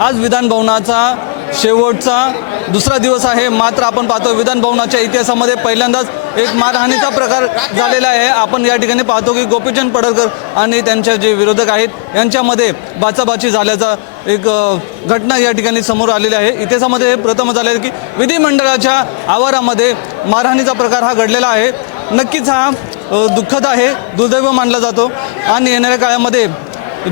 आज विधान भवनाचा शेवटचा दुसरा दिवस आहे. मात्र आपण पाहतो विधान भवनाच्या इतिहासामध्ये पहिल्यांदाच एक मारहाणीचा प्रकार झालेला आहे. आपण या ठिकाणी पाहतो की गोपीचंद पडळकर आणि त्यांच्या जे विरोधक आहेत यांच्यामध्ये बाचाबाची झाल्याचा एक घटना या ठिकाणी समोर आलेली आहे. इतिहासामध्ये हे प्रथम झाले आहे की विधिमंडळाच्या आवारामध्ये मारहाणीचा प्रकार हा घडलेला आहे. नक्कीच हा दुःखद आहे. दुर्दैव मानला जातो. आणि येणाऱ्या काळामध्ये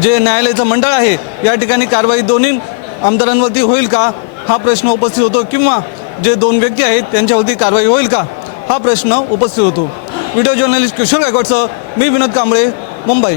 जे न्यायालयाचं मंडळ आहे या ठिकाणी कारवाई दोन्ही आमदारांवरती होईल का? हा प्रश्न उपस्थित होतो. किंवा जे दोन व्यक्ती आहेत त्यांच्यावरती कारवाई होईल का? हा प्रश्न उपस्थित होतो. व्हिडिओ जर्नलिस्ट किशोर गायकवाडसह मी विनोद कांबळे मुंबई.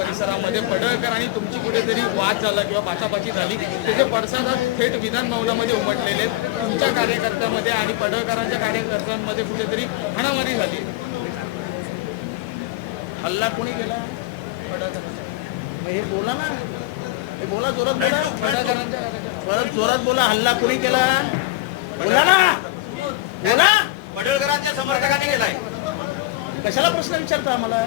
परिसरामध्ये पडळकर आणि तुमची कुठेतरी वाद झाला किंवा बाचाबाची झाली त्याचे पडसाद थेट विधान भवनामध्ये उमटलेले आहेत. तुमच्या कार्यकर्त्यामध्ये आणि पडळकरांच्या कार्यकर्त्यांमध्ये कुठेतरी हाणामारी झाली. हल्ला कोणी केला? पडळकरांचा मग हे बोला ना. हे बोला जोरात बोला. पडळकरांच्या परत जोरात बोला हल्ला कोणी केला? बोला ना. बोला. पडळकरांच्या समर्थकांनी केलाय. कशाला प्रश्न विचारता आम्हाला?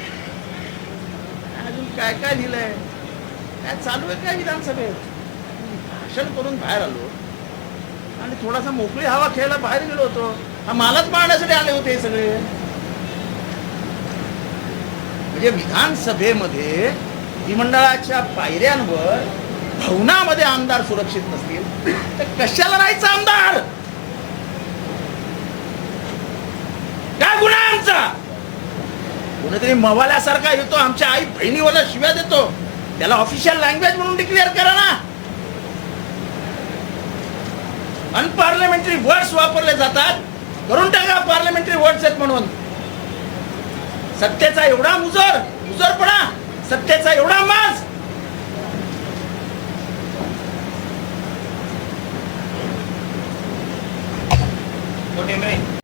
काय काय लिहिलंय? काय चालू आहे काय विधानसभेत? भाषण करून बाहेर आलो. आणि थोडासा मोकळी हवा खेळायला बाहेर गेलो होतो. हा मालाच मारण्यासाठी आले होते हे सगळे. म्हणजे विधानसभेमध्ये विधिमंडळाच्या पायऱ्यांवर भवनामध्ये आमदार सुरक्षित नसतील तर कशाला राहायचं आमदार काय गुन्हा आहे आमचा कोणीतरी मवाल्यासारखा येतो आमच्या आई बहिणीवर शिव्या देतो. त्याला ऑफिशियल लँग्वेज म्हणून डिक्लेअर करा ना. अनपार्लमेंटरी वर्ड्स वापरले जातात. करून टाका पार्लमेंटरी वर्ड्स आहेत म्हणून. सत्तेचा एवढा मुजर मुजरपणा सत्तेचा एवढा माज. टेंबरे